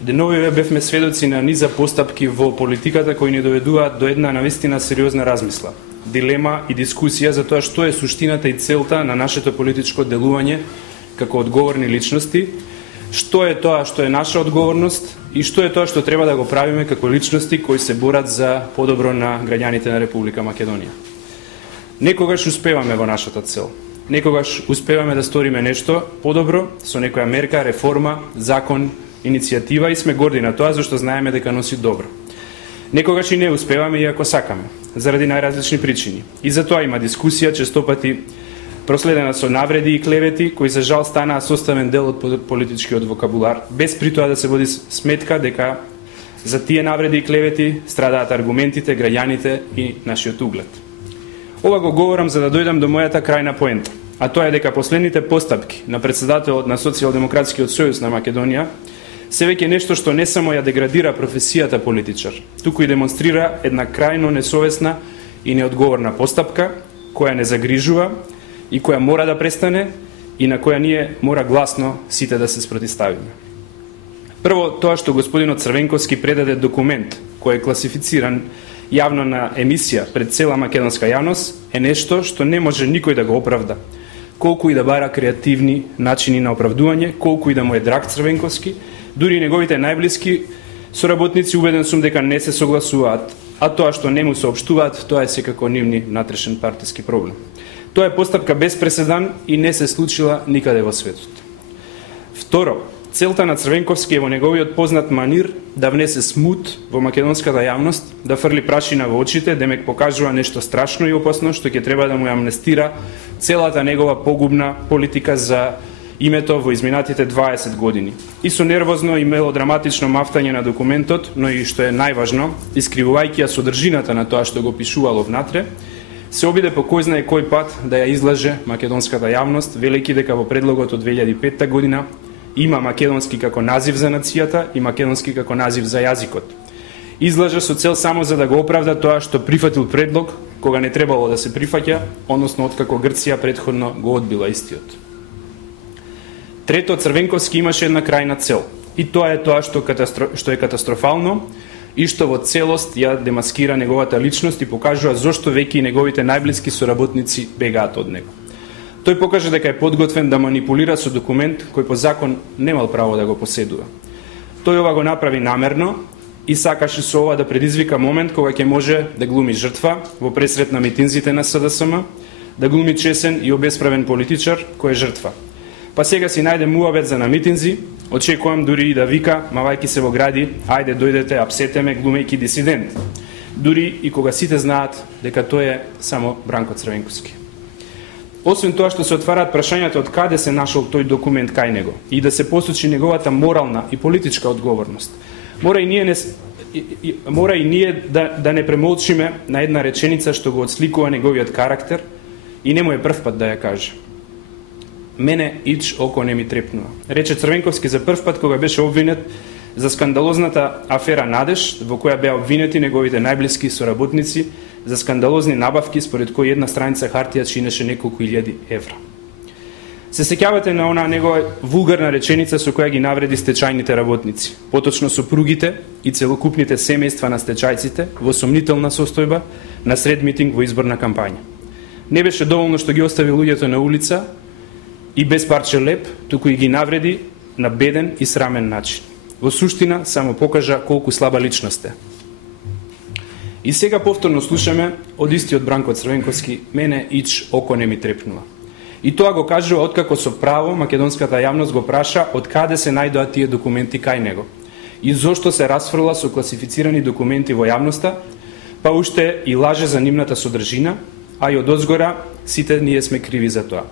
Деновиве бевме сведоци на низа постапки во политиката кои ни доведуваат до една навистина сериозна размисла, дилема и дискусија за тоа што е суштината и целта на нашето политичко делување како одговорни личности, што е тоа што е наша одговорност и што е тоа што треба да го правиме како личности кои се борат за подобро на граѓаните на Република Македонија. Некогаш успеваме во нашата цел. Некогаш успеваме да сториме нешто подобро со некоја мерка, реформа, закон, иницијатива и сме горди на тоа зашто знаеме дека носи добро. Некогаш и не успеваме иако сакаме, заради најразлични причини. И затоа има дискусија честопати проследена со навреди и клевети кои за жал станаа составен дел од политичкиот вокабулар, без при тоа да се води сметка дека за тие навреди и клевети страдаат аргументите, граѓаните и нашиот углед. Ова го говорам за да дојдам до мојата крајна поента, а тоа е дека последните постапки на председателот на Социјалдемократскиот сојуз на Македонија се веќе нешто што не само ја деградира професијата политичар, туку и демонстрира една крајно несовесна и неодговорна постапка која не загрижува и која мора да престане и на која ние мора гласно сите да се спротивставиме. Прво, тоа што господинот Црвенковски предаде документ кој е класифициран јавно на емисија пред цела македонска јавност е нешто што не може никој да го оправда. Колку и да бара креативни начини на оправдување, колку и да му е драг Црвенковски, дури и неговите најблиски соработници убеден сум дека не се согласуваат, а тоа што не му соопштуваат, тоа е секако нивни внатрешен партиски проблем. Тоа е постапка без преседан и не се случила никаде во светот. Второ, целта на Црвенковски е во неговиот познат манир да внесе смут во македонската јавност, да фрли прашина во очите, демек покажува нешто страшно и опасно што ќе треба да му амнестира целата негова погубна политика за името во изминатите 20 години. И со нервозно и мелодраматично мафтање на документот, но и што е најважно, искривувајќи ја содржината на тоа што го пишувало внатре, се обиде по кој знае кој пат да ја излаже македонската јавност, велејќи дека во предлогот од 2005 година има македонски како назив за нацијата и македонски како назив за јазикот. Излажа со цел само за да го оправда тоа што прифатил предлог кога не требало да се прифаќа, односно откако Грција претходно го одбила истиот. Трето, Црвенковски имаше една крајна цел, и тоа е тоа што е катастрофално и што во целост ја демаскира неговата личност и покажува зошто веќе и неговите најблиски соработници бегаат од него. Тој покажа дека е подготвен да манипулира со документ кој по закон немал право да го поседува. Тој ова го направи намерно и сакаше со ова да предизвика момент кога ќе може да глуми жртва во пресрет на митинзите на СДСМ, да глуми чесен и обесправен политичар кој е жртва. Па сега си најде муабет за на митинзи, очекувам дури и да вика, мавајки се во гради, ајде дојдете, апсете ме, глумејки дисидент. Дури и кога сите знаат дека тој е само Бранко Црвенковски. Освен тоа што се отвараат прашањата од каде се нашол тој документ кај него и да се посочи неговата морална и политичка одговорност, мора и ние да не премолчиме на една реченица што го отсликува неговиот карактер и не му е прв пат да ја каже. Мене ич око не ми трепнува. Рече Црвенковски за прв пат кога беше обвинет за скандалозната афера Надеж, во која беа обвинети неговите најблиски соработници за скандалозни набавки според кои една страница хартија чинеше неколку илјади евра. Се сеќавате на онаа негова вулгарна реченица со која ги навреди стечајните работници, поточно сопругите и целокупните семејства на стечајците во сомнителна состојба на сред митинг во изборна кампања. Не беше доволно што ги остави луѓето на улица и без парче леп, туку и ги навреди на беден и срамен начин. Во суштина само покажа колку слаба личност е. И сега повторно слушаме од истиот Бранко Црвенковски, мене ич око не ми трепнува. И тоа го кажува откако со право македонската јавност го праша од каде се најдоа тие документи кај него и зошто се расфрла со класифицирани документи во јавноста, па уште и лаже за нивната содржина, а и одозгора сите ние сме криви за тоа.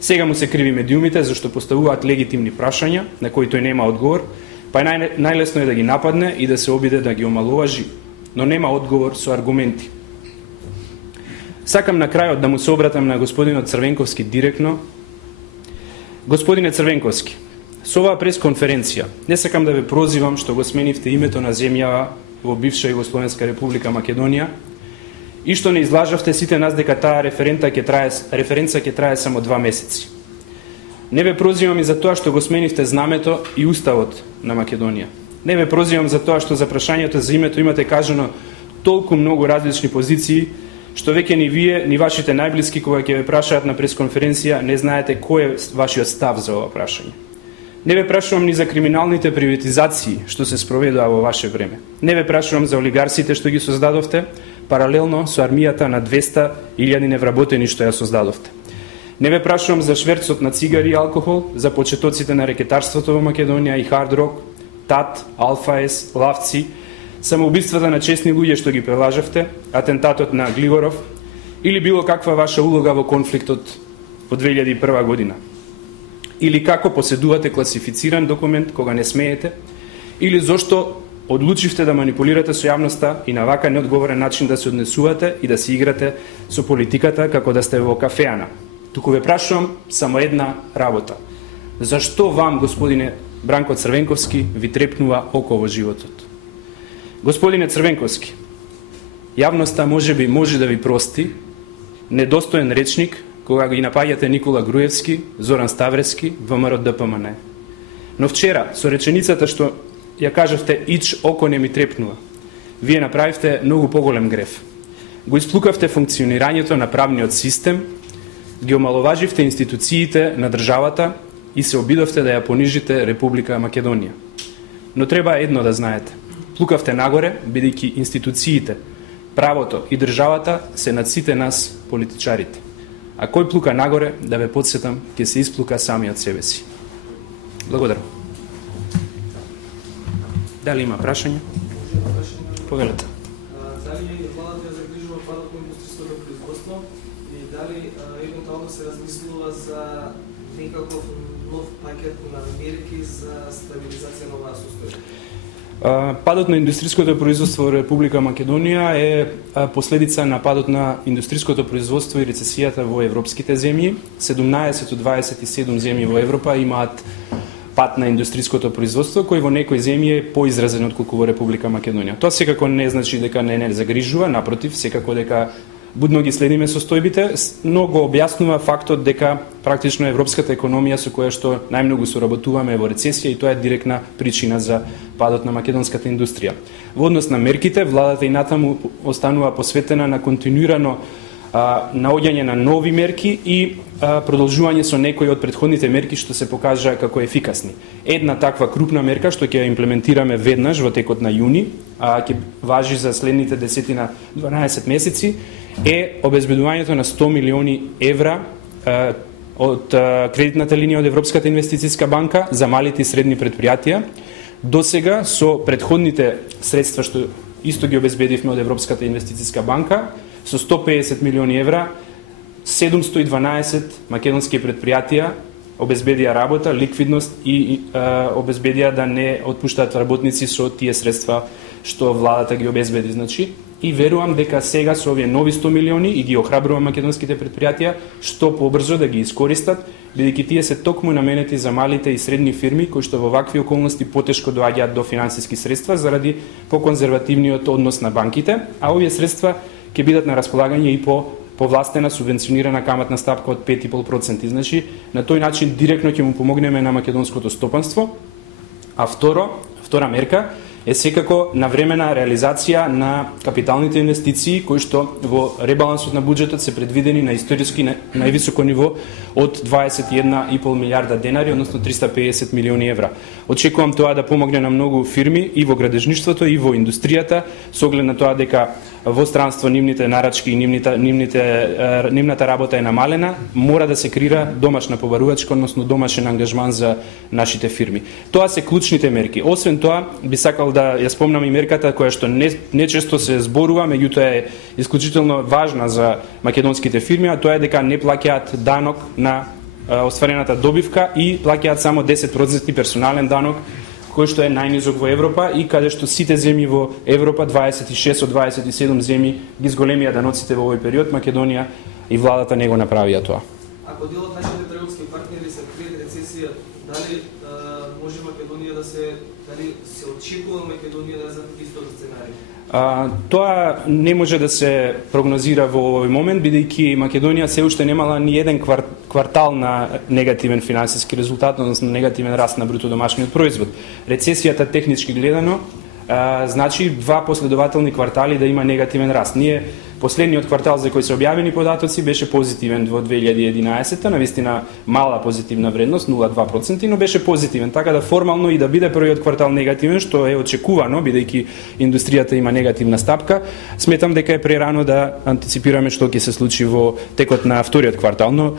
Сега му се криви медиумите зашто поставуваат легитимни прашања на кои тој нема одговор, па најлесно е да ги нападне и да се обиде да ги омалуважи, но нема одговор со аргументи. Сакам на крајот да му се обратам на господинот Црвенковски директно. Господине Црвенковски, со оваа пресконференција не сакам да ве прозивам што го сменивте името на земјава во бивша Југословенска република Македонија и што не излажавте сите нас дека таа референца ќе трае само 2 месеци. Не ве прозивам и за тоа што го сменивте знамето и уставот на Македонија. Не ве прозивам за тоа што за прашањето за името имате кажано толку многу различни позиции, што веќе ни вие, ни вашите најблиски кога ќе ве прашаат на пресконференција, не знаете кој е вашиот став за ова прашање. Не ве прашувам ни за криминалните приватизации што се спроведува во ваше време. Не ве прашувам за олигарсите што ги создадовте, паралелно со армијата на 200.000 невработени што ја создадовте. Не ве прашувам за шверцот на цигари и алкохол, за почетоците на рекетарството во Македонија и хард рок, ТАТ, Алфа С, лавци, самоубиствата на честни луѓе што ги прелажавте, атентатот на Глигоров или било каква ваша улога во конфликтот во 2001 година. Или како поседувате класифициран документ кога не смеете, или зошто одлучивте да манипулирате со јавноста и на вака неодговорен начин да се однесувате и да се играте со политиката како да сте во кафеана. Туку ве прашувам само една работа. Зашто вам, господине Бранко Црвенковски, ви трепнува око во животот? Господине Црвенковски, јавноста можеби може да ви прости недостоен речник кога ги напаѓате Никола Груевски, Зоран Ставрески, ВМРО ДПМН. Но вчера, со реченицата што ја кажавте «Ич око не ми трепнува», вие направивте многу поголем греф. Го исплукавте функционирањето на правниот систем, ги омаловаживте институциите на државата и се обидовте да ја понижите Република Македонија. Но треба едно да знаете. Плукавте нагоре, бидејќи институциите, правото и државата се над сите нас, политичарите. А кој плука нагоре, да ве подсетам, ќе се исплука сами од себе си. Благодарам. Дали има прашање? Повелете. Дали владата ја загрижува падот на индустријското производство и дали евентуално се размислува за некаков нов пакет на мерки за стабилизација на оваа состојба? Падот на индустријското производство во Република Македонија е последица на падот на индустријското производство и рецесијата во европските земји. 17 од 27 земји во Европа имаат пад на индустријското производство, кој во некои земји е поизразен отколку во Република Македонија. Тоа секако не значи дека не загрижува, напротив, секако дека будно ги следиме состојбите, но го објаснува фактот дека практично европската економија со која што најмногу соработуваме во рецесија и тоа е директна причина за падот на македонската индустрија. Во однос на мерките, владата и натаму останува посветена на континуирано наоѓање на нови мерки и продолжување со некои од претходните мерки што се покажа како ефикасни. Една таква крупна мерка што ќе ја имплементираме веднаш во текот на јуни, ќе важи за следните 10-12 месеци, е обезбедувањето на 100 милиони евра од кредитната линија од Европската инвестицијска банка за малите и средни предпријатија. До сега со претходните средства што исто ги обезбедивме од Европската инвестицијска банка, со 150 милиони евра, 712 македонски предпријатија обезбедија работа, ликвидност и обезбедија да не отпуштаат работници со тие средства што владата ги обезбеди. Значи, и верувам дека сега со овие нови 100 милиони и ги охрабрувам македонските предпријатија што побрзо да ги искористат, бидејќи тие се токму наменети за малите и средни фирми кои што во вакви околности потешко доаѓаат до финансиски средства заради поконзервативниот однос на банките, а овие средства ќе бидат на располагање и по повластена субвенционирана каматна стапка од 5,5%. Значи, на тој начин директно ќе му помогнеме на македонското стопанство. А втора мерка е секако навремена реализација на капиталните инвестиции кои што во ребалансот на буџетот се предвидени на историски највисоко ниво од 21,5 милиарда денари, односно 350 милиони евра. Очекувам тоа да помогне на многу фирми и во градежништвото и во индустријата, со оглед на тоа дека во странство нивните нарачки и нивната работа е намалена, мора да се креира домашна побарувачка, односно домашен ангажман за нашите фирми. Тоа се клучните мерки. Освен тоа, би сакал да ја спомнам и мерката која што нечесто се зборува, меѓутоа е исклучително важна за македонските фирми, а тоа е дека не плаќаат данок на остварената добивка и плаќаат само 10% персонален данок, кој што е најнизок во Европа и каде што сите земји во Европа, 26 од 27 земји, ги зголемија даноците во овој период, Македонија и владата не го направија тоа. Ако дел од нашите трговски партнери се пред рецесија, дали може Македонија дали се очекува Македонија да за исто сценариј? Тоа не може да се прогнозира во овој момент, бидејќи Македонија се уште немала ни еден квартал на негативен финансиски резултат, односно негативен раст на бруто домашниот производ. Рецесијата технички гледано значи 2 последователни квартали да има негативен раст. Ние последниот квартал за кој се објавени податоци беше позитивен во 2011-та, навистина мала позитивна вредност 0,2%, но беше позитивен, така да формално и да биде првиот квартал негативен, што е очекувано бидејќи индустријата има негативна стапка, сметам дека е прерано да антиципираме што ќе се случи во текот на вториот квартал, но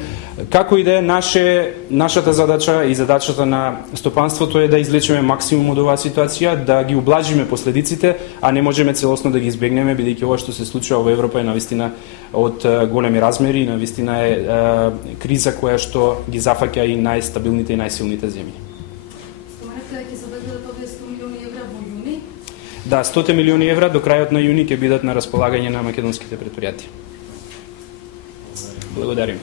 како и да е нашата задача и задачата на стопанството е да извлечеме максимум од оваа ситуација, да ги ублажиме последиците, а не можеме целосно да ги избегнеме бидејќи ова што се случува во Европа е навистина од големи размери и навистина е криза која што ги зафаќа и најстабилните и најсилните земји. Споменавте дека ќе се обезбедат овие 100 милиони евра во јуни? Да, 100 милиони евра до крајот на јуни ќе бидат на располагање на македонските претпријатија. Благодарим.